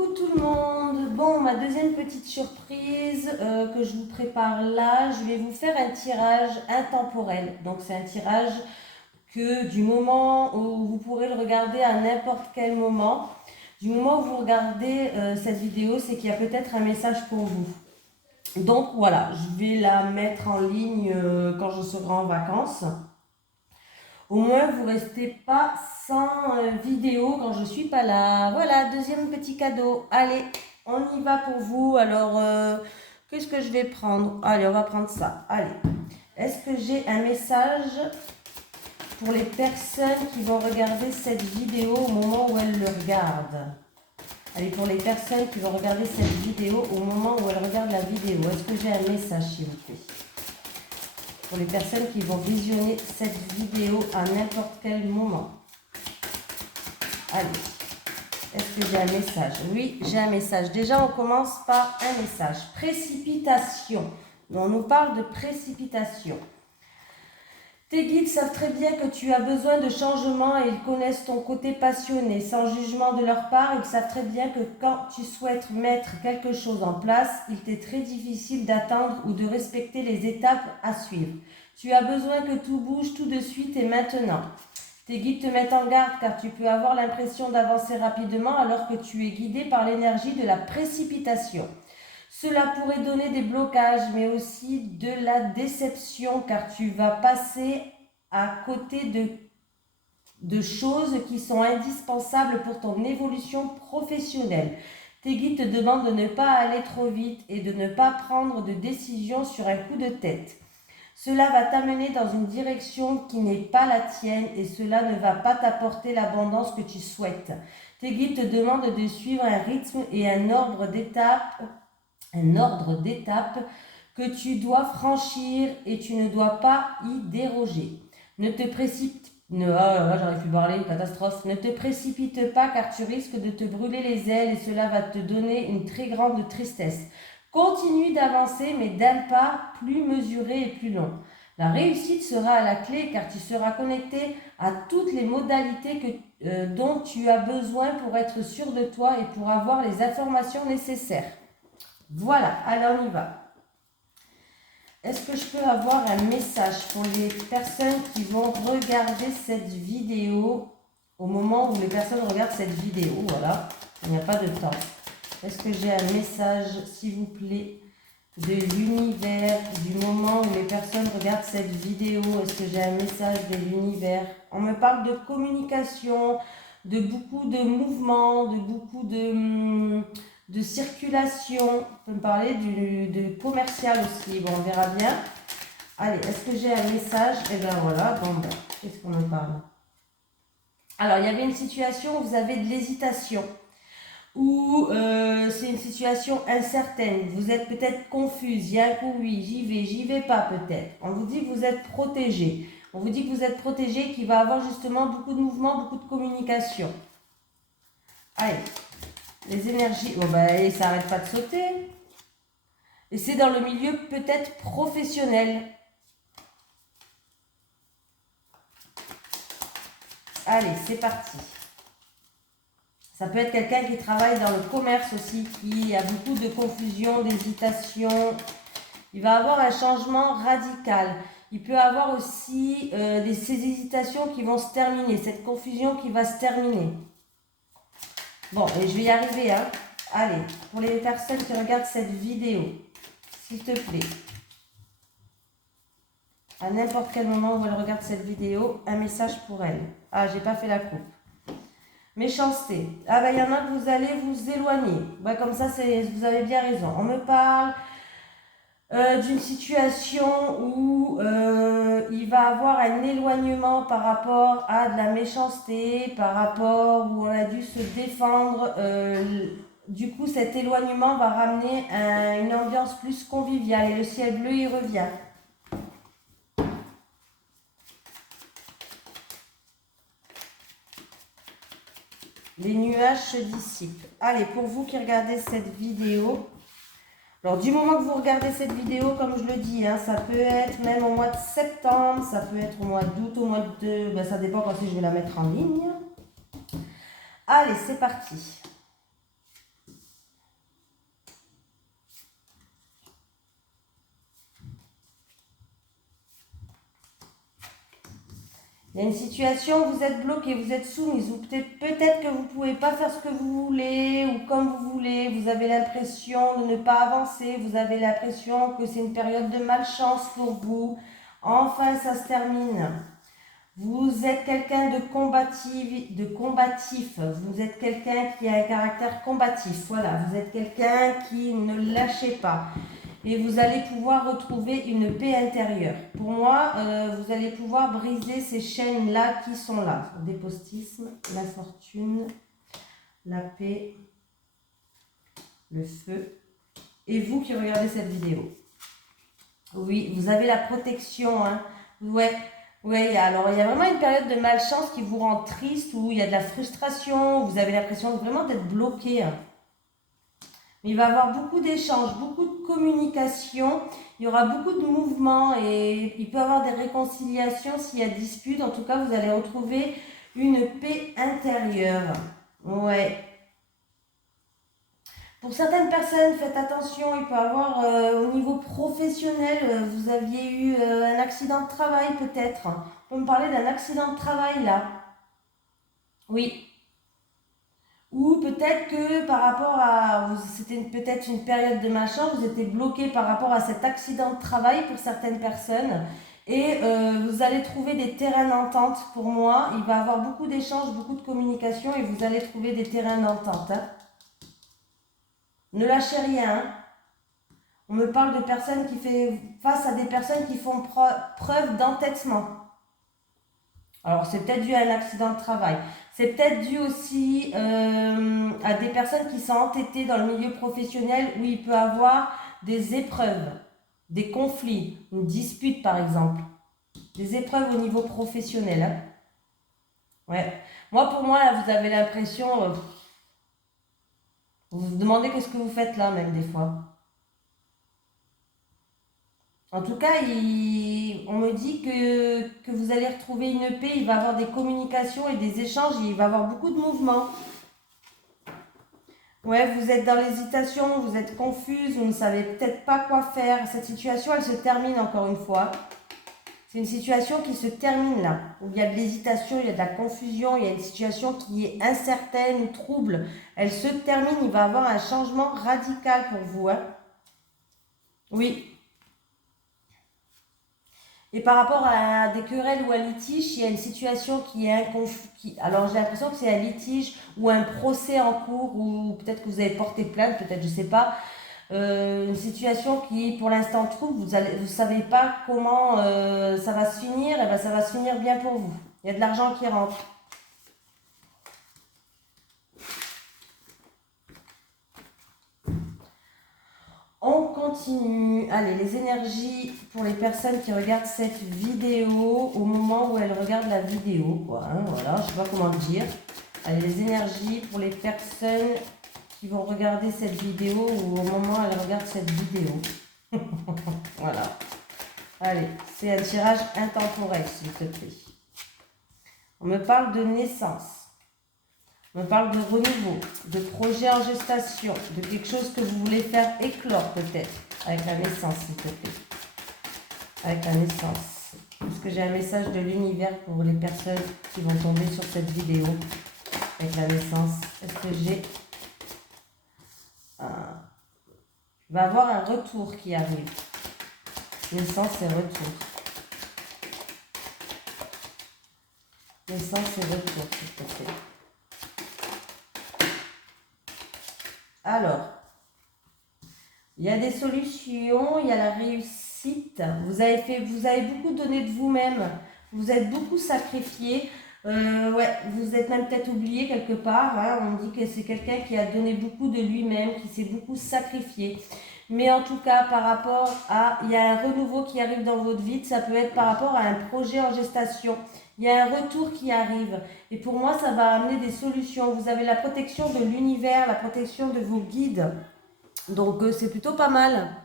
Coucou tout le monde. Bon, ma deuxième petite surprise que je vous prépare là, je vais vous faire un tirage intemporel. Donc c'est un tirage que du moment où vous pourrez le regarder à n'importe quel moment, du moment où vous regardez cette vidéo, c'est qu'il y a peut-être un message pour vous. Donc voilà, je vais la mettre en ligne quand je serai en vacances. Au moins, vous ne restez pas sans vidéo quand je ne suis pas là. Voilà, deuxième petit cadeau. Allez, on y va pour vous. Alors, qu'est-ce que je vais prendre? Allez, on va prendre ça. Allez. Est-ce que j'ai un message pour les personnes qui vont regarder cette vidéo au moment où elles le regardent? Allez, pour les personnes qui vont regarder cette vidéo au moment où elles regardent la vidéo, est-ce que j'ai un message, s'il vous plaît? Pour les personnes qui vont visionner cette vidéo à n'importe quel moment. Allez, est-ce que j'ai un message? Oui, j'ai un message. Déjà, on commence par un message. Précipitation. On nous parle de précipitation. Tes guides savent très bien que tu as besoin de changement et ils connaissent ton côté passionné. Sans jugement de leur part, ils savent très bien que quand tu souhaites mettre quelque chose en place, il t'est très difficile d'attendre ou de respecter les étapes à suivre. Tu as besoin que tout bouge tout de suite et maintenant. Tes guides te mettent en garde car tu peux avoir l'impression d'avancer rapidement alors que tu es guidé par l'énergie de la précipitation. Cela pourrait donner des blocages, mais aussi de la déception, car tu vas passer à côté de choses qui sont indispensables pour ton évolution professionnelle. Tes guides te demandent de ne pas aller trop vite et de ne pas prendre de décision sur un coup de tête. Cela va t'amener dans une direction qui n'est pas la tienne et cela ne va pas t'apporter l'abondance que tu souhaites. Tes guides te demandent de suivre un rythme et un ordre d'étapes que tu dois franchir et tu ne dois pas y déroger. Ne te précipite j'arrive plus à parler, catastrophe. Ne te précipite pas car tu risques de te brûler les ailes et cela va te donner une très grande tristesse. Continue d'avancer mais d'un pas plus mesuré et plus long. La réussite sera à la clé car tu seras connecté à toutes les modalités dont tu as besoin pour être sûr de toi et pour avoir les informations nécessaires. Voilà, alors on y va. Est-ce que je peux avoir un message pour les personnes qui vont regarder cette vidéo au moment où les personnes regardent cette vidéo? Voilà, il n'y a pas de temps. Est-ce que j'ai un message, s'il vous plaît, de l'univers, du moment où les personnes regardent cette vidéo? Est-ce que j'ai un message de l'univers? On me parle de communication, de beaucoup de mouvements, de beaucoup de circulation. On peut me parler de commercial aussi. Bon, on verra bien. Allez, est-ce que j'ai un message? Eh bien voilà, bon, ben, qu'est-ce qu'on me parle? Alors, il y avait une situation où vous avez de l'hésitation, ou c'est une situation incertaine. Vous êtes peut-être confuse. Il y a un coup, oui, j'y vais pas peut-être. On vous dit que vous êtes protégé. On vous dit que vous êtes protégé, qu'il va y avoir justement beaucoup de mouvements, beaucoup de communication. Allez. Les énergies, oh ben, ça n'arrête pas de sauter. Et c'est dans le milieu peut-être professionnel. Allez, c'est parti. Ça peut être quelqu'un qui travaille dans le commerce aussi, qui a beaucoup de confusion, d'hésitation. Il va avoir un changement radical. Il peut avoir aussi ces hésitations qui vont se terminer, cette confusion qui va se terminer. Bon, et je vais y arriver, hein. Allez, pour les personnes qui regardent cette vidéo, s'il te plaît, à n'importe quel moment où elle regarde cette vidéo, un message pour elle. Ah, j'ai pas fait la coupe. Méchanceté. Ah ben, il y en a que vous allez vous éloigner. Ben, comme ça, vous avez bien raison. On me parle d'une situation où il va avoir un éloignement par rapport à de la méchanceté, par rapport où on a dû se défendre. Du coup, cet éloignement va ramener une ambiance plus conviviale et le ciel bleu y revient. Les nuages se dissipent. Allez, pour vous qui regardez cette vidéo, alors du moment que vous regardez cette vidéo, comme je le dis, hein, ça peut être même au mois de septembre, ça peut être au mois d'août, au mois de... Ben, ça dépend quand je vais la mettre en ligne. Allez, c'est parti. Il y a une situation où vous êtes bloqué, vous êtes soumise, ou peut-être que vous ne pouvez pas faire ce que vous voulez ou comme vous voulez. Vous avez l'impression de ne pas avancer, vous avez l'impression que c'est une période de malchance pour vous. Enfin, ça se termine. Vous êtes quelqu'un de combatif. Vous êtes quelqu'un qui a un caractère combatif. Voilà, vous êtes quelqu'un qui ne lâchez pas. Et vous allez pouvoir retrouver une paix intérieure. Pour moi, vous allez pouvoir briser ces chaînes-là qui sont là. Dépostisme, la fortune, la paix, le feu. Et vous qui regardez cette vidéo. Oui, vous avez la protection. Hein. Ouais, alors il y a vraiment une période de malchance qui vous rend triste, où il y a de la frustration, vous avez l'impression vraiment d'être bloqué. Hein. Il va y avoir beaucoup d'échanges, beaucoup de communication, il y aura beaucoup de mouvements et il peut y avoir des réconciliations s'il y a dispute. En tout cas, vous allez retrouver une paix intérieure. Ouais. Pour certaines personnes, faites attention, il peut y avoir au niveau professionnel, vous aviez eu un accident de travail peut-être. On peut me parler d'un accident de travail là. Oui. Ou peut-être que par rapport à, c'était peut-être une période de malchance, vous étiez bloqué par rapport à cet accident de travail pour certaines personnes. Et vous allez trouver des terrains d'entente pour moi. Il va y avoir beaucoup d'échanges, beaucoup de communication et vous allez trouver des terrains d'entente. Hein. Ne lâchez rien. Hein. On me parle de personnes qui font face à des personnes qui font preuve d'entêtement. Alors, c'est peut-être dû à un accident de travail. C'est peut-être dû aussi à des personnes qui sont entêtées dans le milieu professionnel où il peut y avoir des épreuves, des conflits, une dispute par exemple. Des épreuves au niveau professionnel. Hein. Ouais. Pour moi, là, vous avez l'impression... vous vous demandez qu'est-ce que vous faites là, même des fois. En tout cas, on me dit que vous allez retrouver une paix, il va y avoir des communications et des échanges, et il va y avoir beaucoup de mouvements. Ouais, vous êtes dans l'hésitation, vous êtes confuse, vous ne savez peut-être pas quoi faire. Cette situation, elle se termine encore une fois. C'est une situation qui se termine là, où il y a de l'hésitation, il y a de la confusion, il y a une situation qui est incertaine ou trouble. Elle se termine, il va y avoir un changement radical pour vous. Hein. Oui. Et par rapport à des querelles ou un litige, il y a une situation qui est alors j'ai l'impression que c'est un litige ou un procès en cours, ou peut-être que vous avez porté plainte, peut-être, je ne sais pas. Une situation qui pour l'instant trouble, vous ne savez pas comment ça va se finir, et bien ça va se finir bien pour vous. Il y a de l'argent qui rentre. On continue. Allez, les énergies pour les personnes qui regardent cette vidéo au moment où elles regardent la vidéo, quoi. Hein, voilà, je ne sais pas comment dire. Allez, les énergies pour les personnes qui vont regarder cette vidéo ou au moment où elles regardent cette vidéo. Voilà. Allez, c'est un tirage intemporel, s'il te plaît. On me parle de naissance. On parle de renouveau, de projet en gestation, de quelque chose que vous voulez faire éclore peut-être, avec la naissance s'il te plaît. Avec la naissance. Est-ce que j'ai un message de l'univers pour les personnes qui vont tomber sur cette vidéo avec la naissance? Est-ce que j'ai... Il va y avoir un retour qui arrive. Naissance et retour. Naissance et retour s'il te plaît. Alors, il y a des solutions, il y a la réussite. Vous avez beaucoup donné de vous-même, vous êtes beaucoup sacrifié. Vous êtes même peut-être oublié quelque part. Hein. On dit que c'est quelqu'un qui a donné beaucoup de lui-même, qui s'est beaucoup sacrifié. Mais en tout cas, par rapport à... Il y a un renouveau qui arrive dans votre vie. Ça peut être par rapport à un projet en gestation. Il y a un retour qui arrive. Et pour moi, ça va amener des solutions. Vous avez la protection de l'univers, la protection de vos guides. Donc, c'est plutôt pas mal.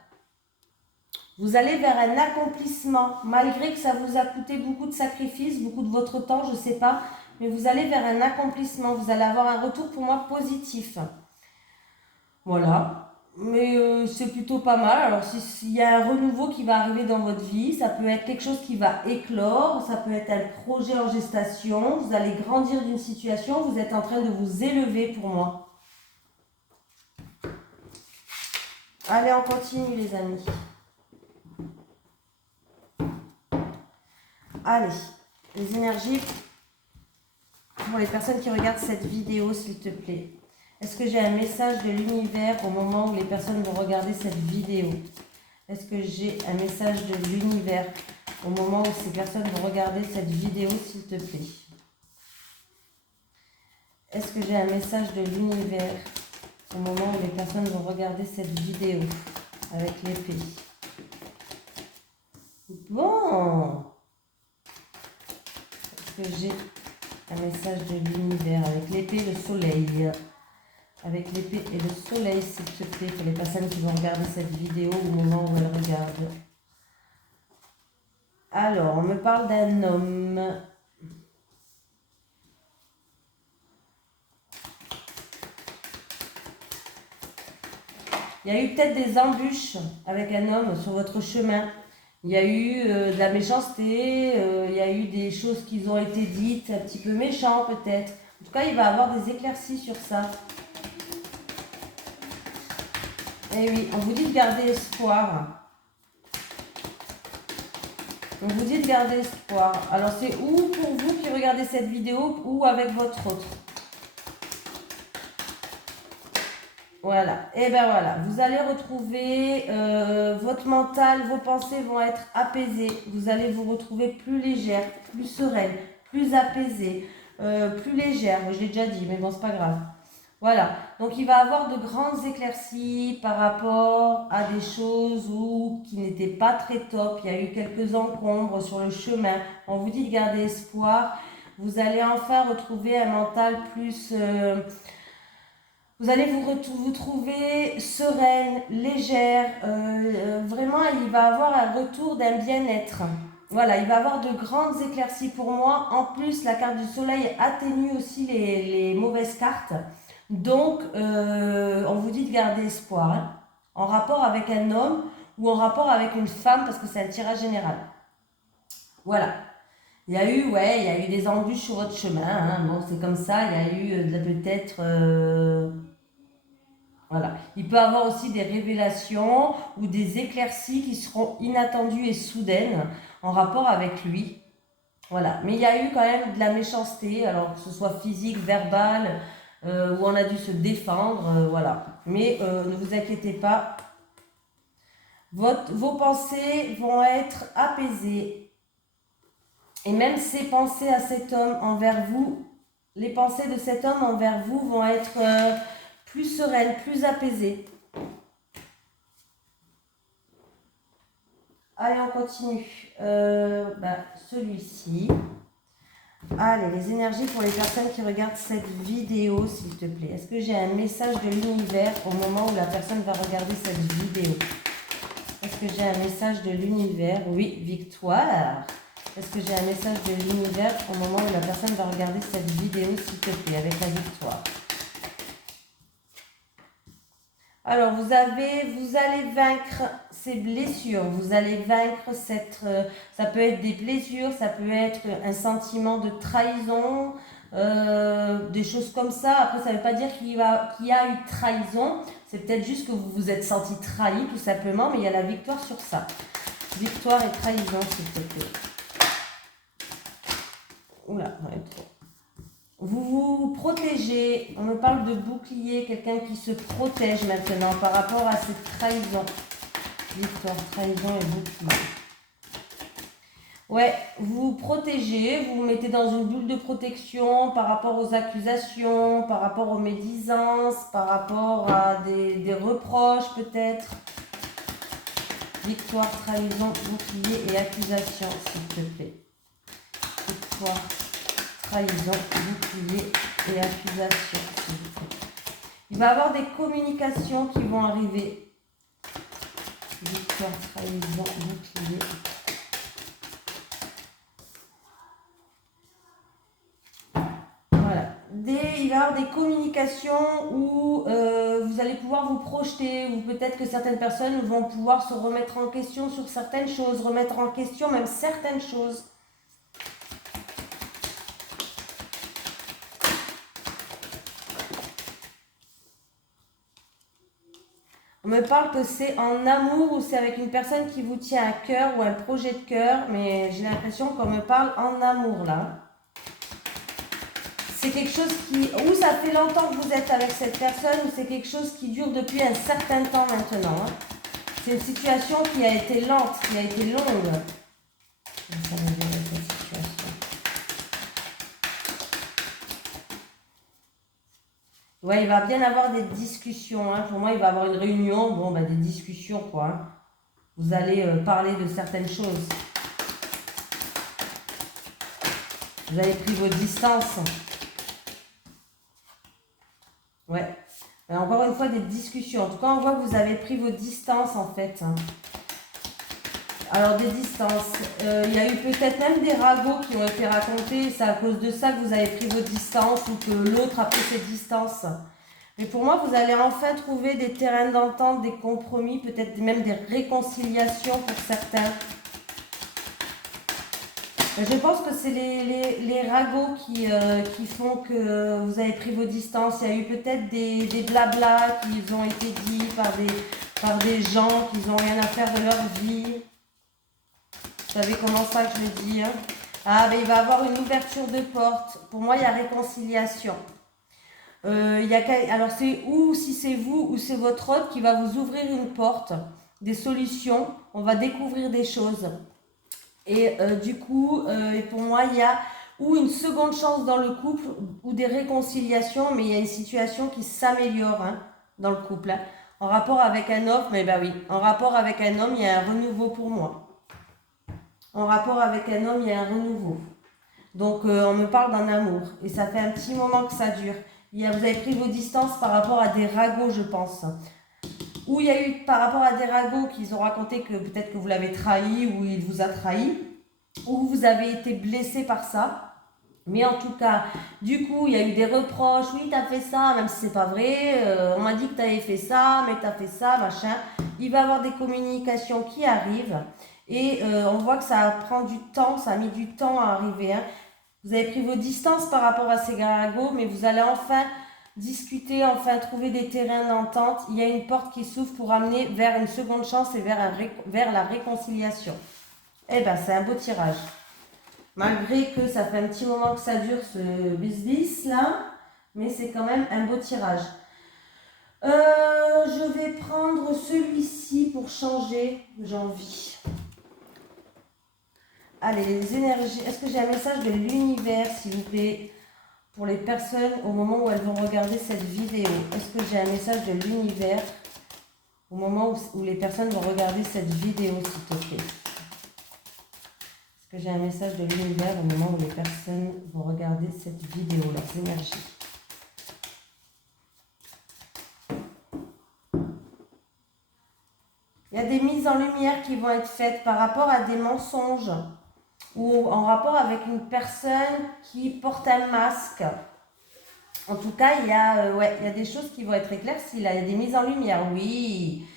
Vous allez vers un accomplissement. Malgré que ça vous a coûté beaucoup de sacrifices, beaucoup de votre temps, je ne sais pas. Mais vous allez vers un accomplissement. Vous allez avoir un retour pour moi positif. Voilà. Mais c'est plutôt pas mal. Alors, s'il y a un renouveau qui va arriver dans votre vie, ça peut être quelque chose qui va éclore, ça peut être un projet en gestation, vous allez grandir d'une situation, vous êtes en train de vous élever pour moi. Allez, on continue les amis. Allez, les énergies pour les personnes qui regardent cette vidéo, s'il te plaît. Est-ce que j'ai un message de l'univers au moment où les personnes vont regarder cette vidéo? Est-ce que j'ai un message de l'univers au moment où ces personnes vont regarder cette vidéo, s'il te plaît? Est-ce que j'ai un message de l'univers au moment où les personnes vont regarder cette vidéo avec l'épée? Bon. Est-ce que j'ai un message de l'univers avec l'épée et le soleil? Avec l'épée et le soleil, s'il te plaît, pour les personnes qui vont regarder cette vidéo au moment où elles regardent. Alors, on me parle d'un homme. Il y a eu peut-être des embûches avec un homme sur votre chemin. Il y a eu de la méchanceté, il y a eu des choses qui ont été dites, un petit peu méchant peut-être. En tout cas, il va avoir des éclaircies sur ça. Eh oui, on vous dit de garder espoir. On vous dit de garder espoir. Alors, c'est ou pour vous qui regardez cette vidéo ou avec votre autre. Voilà. Et ben voilà. Vous allez retrouver votre mental, vos pensées vont être apaisées. Vous allez vous retrouver plus légère, plus sereine, plus apaisée, plus légère. Je l'ai déjà dit, mais bon, c'est pas grave. Voilà, donc il va avoir de grandes éclaircies par rapport à des choses qui n'étaient pas très top. Il y a eu quelques encombres sur le chemin. On vous dit de garder espoir. Vous allez enfin retrouver un mental plus... vous allez vous trouver sereine, légère. Vraiment, il va avoir un retour d'un bien-être. Voilà, il va avoir de grandes éclaircies pour moi. En plus, la carte du soleil atténue aussi les mauvaises cartes. Donc, on vous dit de garder espoir, hein, en rapport avec un homme ou en rapport avec une femme, parce que c'est un tirage général. Voilà. Il y a eu, ouais, il y a eu des embûches sur votre chemin. Hein. Bon, c'est comme ça. Il y a eu peut-être... voilà. Il peut y avoir aussi des révélations ou des éclaircies qui seront inattendues et soudaines en rapport avec lui. Voilà. Mais il y a eu quand même de la méchanceté, alors que ce soit physique, verbale, où on a dû se défendre, voilà. Mais ne vous inquiétez pas, vos pensées vont être apaisées. Et même ces pensées à cet homme envers vous, les pensées de cet homme envers vous vont être plus sereines, plus apaisées. Allez, on continue. Celui-ci. Allez, les énergies pour les personnes qui regardent cette vidéo, s'il te plaît. Est-ce que j'ai un message de l'univers au moment où la personne va regarder cette vidéo? Est-ce que j'ai un message de l'univers? Oui, victoire. Est-ce que j'ai un message de l'univers au moment où la personne va regarder cette vidéo, s'il te plaît, avec la victoire? Alors, vous allez vaincre ces blessures, vous allez vaincre ça peut être des blessures, ça peut être un sentiment de trahison, des choses comme ça. Après, ça ne veut pas dire qu'il y a eu trahison, c'est peut-être juste que vous vous êtes senti trahi, tout simplement, mais il y a la victoire sur ça. Victoire et trahison, s'il te plaît. Oula, ouais, trop. Vous vous protégez, on me parle de bouclier, quelqu'un qui se protège maintenant par rapport à cette trahison. Victoire, trahison et bouclier. Ouais, vous vous protégez, vous vous mettez dans une bulle de protection par rapport aux accusations, par rapport aux médisances, par rapport à des reproches peut-être. Victoire, trahison, bouclier et accusation, s'il te plaît. Victoire, trahison, bouclier et accusation, s'il vous plaît. Il va y avoir des communications qui vont arriver. Victoire, trahison, bouclier. Voilà. Il va y y avoir des communications où vous allez pouvoir vous projeter, ou peut-être que certaines personnes vont pouvoir se remettre en question sur certaines choses, remettre en question même certaines choses. On me parle que c'est en amour ou c'est avec une personne qui vous tient à cœur ou un projet de cœur, mais j'ai l'impression qu'on me parle en amour là. C'est quelque chose qui, ou ça fait longtemps que vous êtes avec cette personne, ou c'est quelque chose qui dure depuis un certain temps maintenant. Hein. C'est une situation qui a été lente, qui a été longue. Ça me dirait cette situation. Ouais, il va bien avoir des discussions. Hein. Pour moi, il va y avoir une réunion, bon, bah, des discussions quoi. Hein. Vous allez parler de certaines choses. Vous avez pris vos distances. Ouais. Encore une fois, des discussions. En tout cas, on voit que vous avez pris vos distances, en fait. Alors, des distances. Il y a eu peut-être même des ragots qui ont été racontés. C'est à cause de ça que vous avez pris vos distances ou que l'autre a pris ses distances. Mais pour moi, vous allez enfin trouver des terrains d'entente, des compromis, peut-être même des réconciliations pour certains. Je pense que c'est les ragots qui font que vous avez pris vos distances. Il y a eu peut-être des blablas qui ont été dits par des gens qui n'ont rien à faire de leur vie. Vous savez comment ça que je le dis, hein? Ah, ben il va y avoir une ouverture de porte. Pour moi, il y a réconciliation. Alors, c'est ou si c'est vous ou c'est votre hôte qui va vous ouvrir une porte, des solutions. On va découvrir des choses. Et du coup, pour moi, il y a ou une seconde chance dans le couple ou des réconciliations, mais il y a une situation qui s'améliore hein, dans le couple. Hein. En rapport avec un homme, mais bah oui, en rapport avec un homme, il y a un renouveau pour moi. En rapport avec un homme, il y a un renouveau. Donc, on me parle d'un amour. Et ça fait un petit moment que ça dure. Vous avez pris vos distances par rapport à des ragots, je pense. Ou il y a eu par rapport à des ragots qu'ils ont raconté que peut-être que vous l'avez trahi ou il vous a trahi, ou vous avez été blessé par ça. Mais en tout cas, du coup, il y a eu des reproches. Oui, tu as fait ça, même si c'est pas vrai. On m'a dit que tu avais fait ça, mais tu as fait ça, machin. Il va y avoir des communications qui arrivent. Et on voit que ça prend du temps, ça a mis du temps à arriver. Hein. Vous avez pris vos distances par rapport à ces ragots, mais vous allez enfin discuter, enfin trouver des terrains d'entente. Il y a une porte qui s'ouvre pour amener vers une seconde chance et vers la réconciliation. Eh bien, c'est un beau tirage. Malgré que ça fait un petit moment que ça dure ce bis là, mais c'est quand même un beau tirage. Je vais prendre celui-ci pour changer, j'ai envie. Allez, les énergies. Est-ce que j'ai un message de l'univers, s'il vous plaît, pour les personnes au moment où elles vont regarder cette vidéo? Est-ce que j'ai un message de l'univers au moment où les personnes vont regarder cette vidéo, s'il te plaît? Est-ce que j'ai un message de l'univers au moment où les personnes vont regarder cette vidéo, leurs énergies? Il y a des mises en lumière qui vont être faites par rapport à des mensonges ou en rapport avec une personne qui porte un masque. En tout cas, il y a des choses qui vont être éclaircies. Là, il y a des mises en lumière, oui.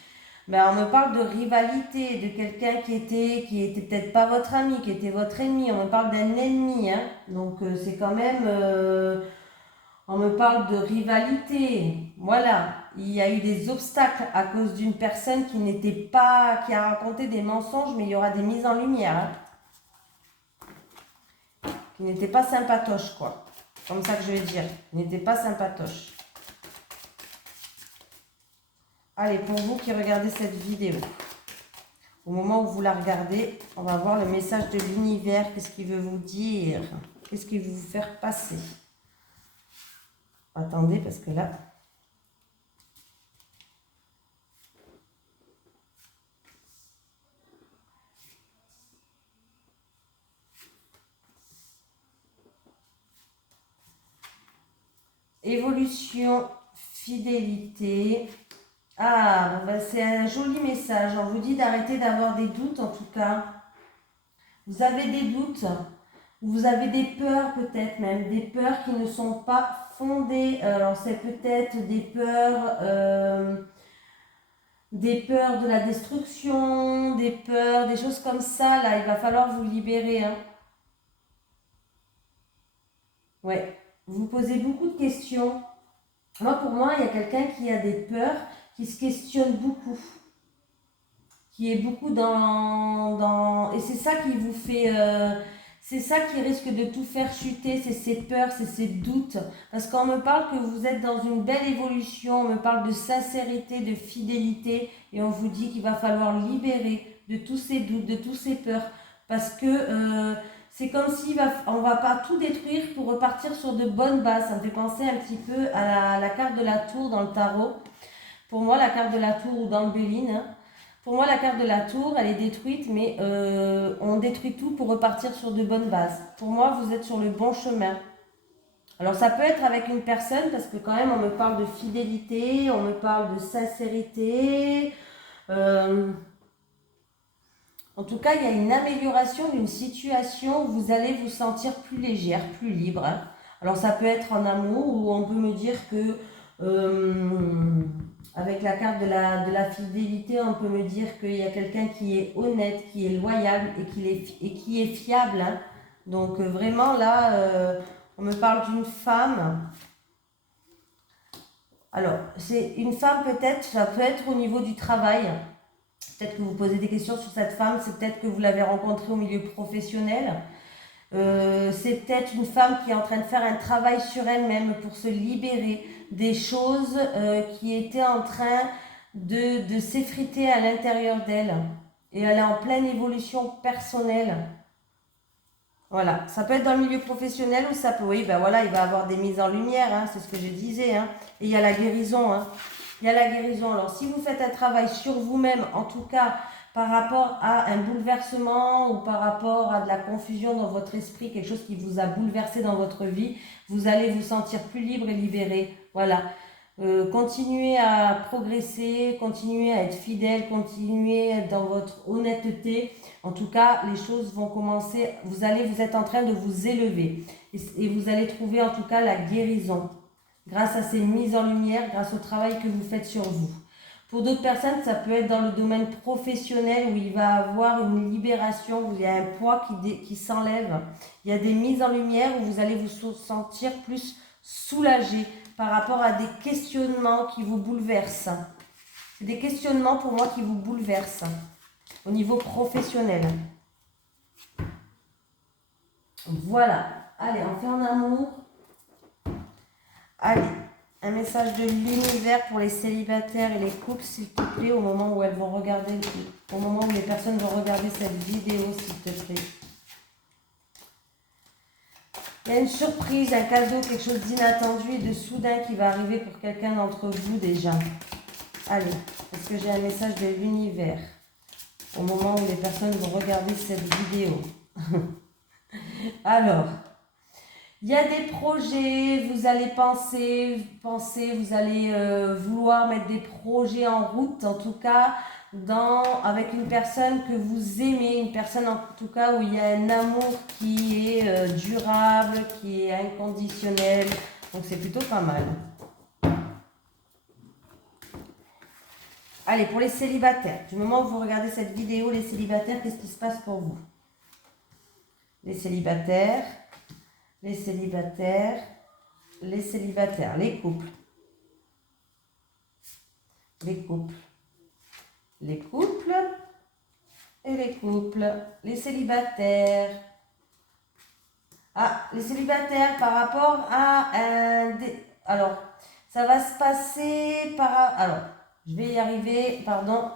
Ben, on me parle de rivalité, de quelqu'un qui était peut-être pas votre ami, qui était votre ennemi. On me parle d'un ennemi, hein. Donc c'est quand même... on me parle de rivalité. Voilà. Il y a eu des obstacles à cause d'une personne qui a raconté des mensonges, mais il y aura des mises en lumière. Hein. Qui n'était pas sympatoche, quoi. Comme ça que je vais dire. Qui n'était pas sympatoche. Allez, pour vous qui regardez cette vidéo, au moment où vous la regardez, on va voir le message de l'univers. Qu'est-ce qu'il veut vous dire? Qu'est-ce qu'il veut vous faire passer? Attendez, parce que là... Évolution, fidélité. Ah, bon, bah, c'est un joli message. On vous dit d'arrêter d'avoir des doutes, en tout cas. Vous avez des doutes, vous avez des peurs peut-être même, des peurs qui ne sont pas fondé. Alors c'est peut-être des peurs de la destruction, des peurs, des choses comme ça. Là, il va falloir vous libérer, hein. Ouais, vous posez beaucoup de questions. Moi, pour moi, il y a quelqu'un qui a des peurs, qui se questionne beaucoup, qui est beaucoup et c'est ça qui vous fait... c'est ça qui risque de tout faire chuter, c'est ces peurs, c'est ces doutes. Parce qu'on me parle que vous êtes dans une belle évolution, on me parle de sincérité, de fidélité, et on vous dit qu'il va falloir libérer de tous ces doutes, de tous ces peurs. Parce que c'est comme si on va pas tout détruire pour repartir sur de bonnes bases. Ça me fait penser un petit peu à la carte de la tour dans le tarot. Pour moi, la carte de la tour ou dans le Béline, hein. Pour moi, la carte de la tour, elle est détruite, mais on détruit tout pour repartir sur de bonnes bases. Pour moi, vous êtes sur le bon chemin. Alors, ça peut être avec une personne, parce que quand même, on me parle de fidélité, on me parle de sincérité. En tout cas, il y a une amélioration d'une situation où vous allez vous sentir plus légère, plus libre, hein. Alors, ça peut être en amour, ou on peut me dire que... avec la carte de la fidélité, on peut me dire qu'il y a quelqu'un qui est honnête, qui est loyal et qui est fiable, hein. Donc vraiment là, on me parle d'une femme. Alors, c'est une femme peut-être, ça peut être au niveau du travail. Peut-être que vous posez des questions sur cette femme, c'est peut-être que vous l'avez rencontrée au milieu professionnel. C'est peut-être une femme qui est en train de faire un travail sur elle-même pour se libérer des choses qui étaient en train de s'effriter à l'intérieur d'elle. Et elle est en pleine évolution personnelle. Voilà, ça peut être dans le milieu professionnel ou ça peut, oui, ben voilà, il va avoir des mises en lumière, hein, c'est ce que je disais, hein. Et il y a la guérison, hein. Il y a la guérison. Alors, si vous faites un travail sur vous-même, en tout cas, par rapport à un bouleversement ou par rapport à de la confusion dans votre esprit, quelque chose qui vous a bouleversé dans votre vie, vous allez vous sentir plus libre et libéré. Voilà. Continuez à progresser, continuez à être fidèle, continuez dans votre honnêteté. En tout cas, les choses vont commencer, vous êtes en train de vous élever et vous allez trouver en tout cas la guérison grâce à ces mises en lumière, grâce au travail que vous faites sur vous. Pour d'autres personnes, ça peut être dans le domaine professionnel où il va avoir une libération, où il y a un poids qui s'enlève. Il y a des mises en lumière où vous allez vous sentir plus soulagé par rapport à des questionnements qui vous bouleversent. C'est des questionnements pour moi qui vous bouleversent au niveau professionnel. Voilà. Allez, on fait en amour. Allez, un message de l'univers pour les célibataires et les couples, s'il te plaît, au moment où au moment où les personnes vont regarder cette vidéo, s'il te plaît. Il y a une surprise, un cadeau, quelque chose d'inattendu et de soudain qui va arriver pour quelqu'un d'entre vous déjà. Allez, est-ce que j'ai un message de l'univers au moment où les personnes vont regarder cette vidéo? Alors, il y a des projets, vous allez penser, vous allez vouloir mettre des projets en route, en tout cas, avec une personne que vous aimez, une personne en tout cas où il y a un amour qui est durable, qui est inconditionnel. Donc c'est plutôt pas mal. Allez, pour les célibataires, du moment où vous regardez cette vidéo, les célibataires, qu'est-ce qui se passe pour vous? Les célibataires, les célibataires, les célibataires, les couples. Les couples. Les couples et les couples. Les célibataires. Ah, les célibataires par rapport à un... Alors, ça va se passer par... Alors, je vais y arriver, pardon.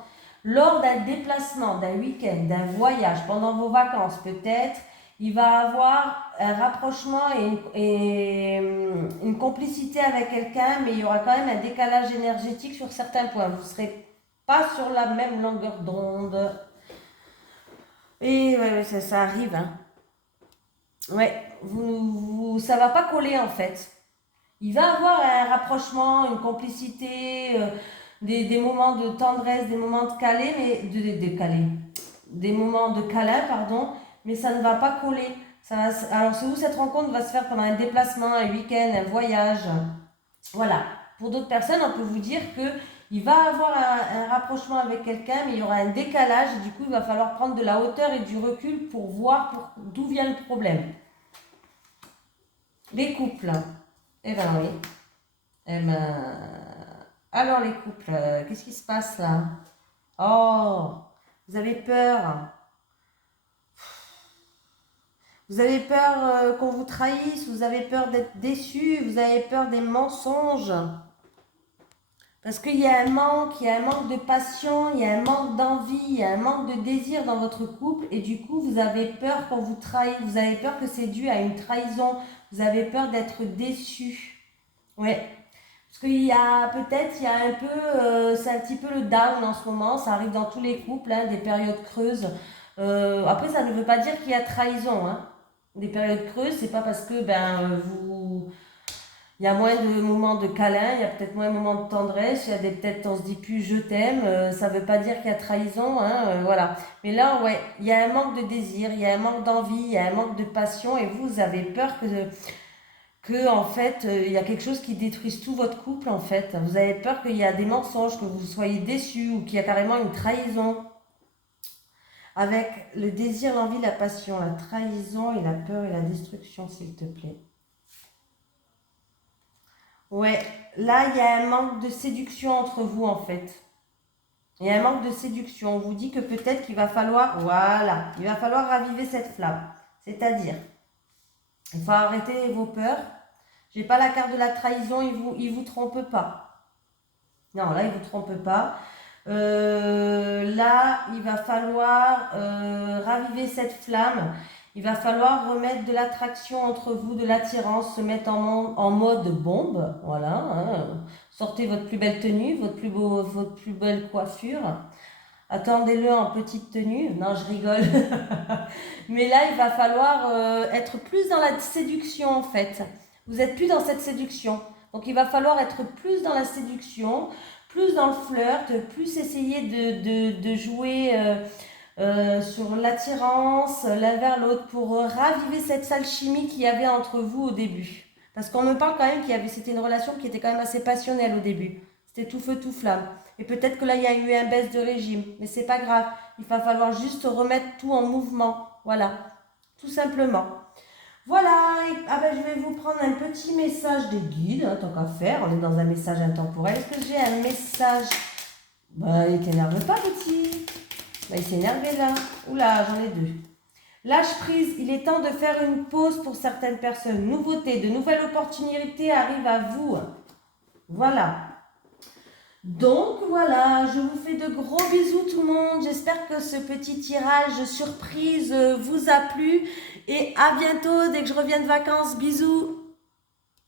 Lors d'un déplacement, d'un week-end, d'un voyage, pendant vos vacances peut-être, il va avoir un rapprochement et une complicité avec quelqu'un, mais il y aura quand même un décalage énergétique sur certains points. Vous ne serez pas sur la même longueur d'onde. Et ouais, ça arrive, hein. Ouais, ça va pas coller en fait. Il va avoir un rapprochement, une complicité, des moments de tendresse, des moments de câlin, des moments de câlin, pardon, mais ça ne va pas coller Alors, c'est où cette rencontre va se faire pendant un déplacement, un week-end, un voyage. Voilà. Pour d'autres personnes, on peut vous dire que il va avoir un rapprochement avec quelqu'un, mais il y aura un décalage. Et du coup, il va falloir prendre de la hauteur et du recul pour voir d'où vient le problème. Les couples. Eh ben oui. Eh ben... Alors les couples, qu'est-ce qui se passe là? Oh, vous avez peur. Vous avez peur qu'on vous trahisse, vous avez peur d'être déçu, vous avez peur des mensonges. Parce qu'il y a un manque, il y a un manque de passion, il y a un manque d'envie, il y a un manque de désir dans votre couple et du coup vous avez peur qu'on vous trahisse, vous avez peur que c'est dû à une trahison, vous avez peur d'être déçu. Ouais. Parce qu'il y a peut-être, il y a un peu, c'est un petit peu le down en ce moment, ça arrive dans tous les couples, hein, des périodes creuses. Après, ça ne veut pas dire qu'il y a trahison, hein. Des périodes creuses, c'est pas parce que il y a moins de moments de câlin, il y a peut-être moins de moments de tendresse, il y a peut-être on se dit plus je t'aime, ça veut pas dire qu'il y a trahison, hein, voilà. Mais là, ouais, il y a un manque de désir, il y a un manque d'envie, il y a un manque de passion et vous avez peur que en fait, il y a quelque chose qui détruise tout votre couple, en fait. Vous avez peur qu'il y a des mensonges, que vous soyez déçus ou qu'il y a carrément une trahison. Avec le désir, l'envie, la passion, la trahison et la peur et la destruction, s'il te plaît. Ouais, là, il y a un manque de séduction entre vous, en fait. Il y a un manque de séduction. On vous dit que peut-être qu'il va falloir, voilà, il va falloir raviver cette flamme. C'est-à-dire, il faut arrêter vos peurs. J'ai pas la carte de la trahison, il vous trompe pas. Non, là, il vous trompe pas. Là, il va falloir raviver cette flamme. Il va falloir remettre de l'attraction entre vous, de l'attirance, se mettre en mode bombe. Voilà. Hein. Sortez votre plus belle tenue, votre plus belle coiffure. Attendez-le en petite tenue. Non, je rigole. Mais là, il va falloir être plus dans la séduction, en fait. Vous n'êtes plus dans cette séduction. Donc, il va falloir être plus dans la séduction, plus dans le flirt, plus essayer de jouer sur l'attirance l'un vers l'autre pour raviver cette alchimie qu'il y avait entre vous au début. Parce qu'on me parle quand même c'était une relation qui était quand même assez passionnelle au début. C'était tout feu, tout flamme. Et peut-être que là, il y a eu un baisse de régime. Mais c'est pas grave. Il va falloir juste remettre tout en mouvement. Voilà. Tout simplement. Voilà. Ah ben, je vais vous prendre un petit message des guides. Hein, tant qu'à faire. On est dans un message intemporel. Est-ce que j'ai un message? Bah, il t'énerve pas, petit. Bah, il s'est énervé là. Oula, j'en ai deux. Lâche prise, il est temps de faire une pause pour certaines personnes. Nouveautés, de nouvelles opportunités arrivent à vous. Voilà. Donc voilà, je vous fais de gros bisous tout le monde. J'espère que ce petit tirage surprise vous a plu. Et à bientôt dès que je reviens de vacances. Bisous.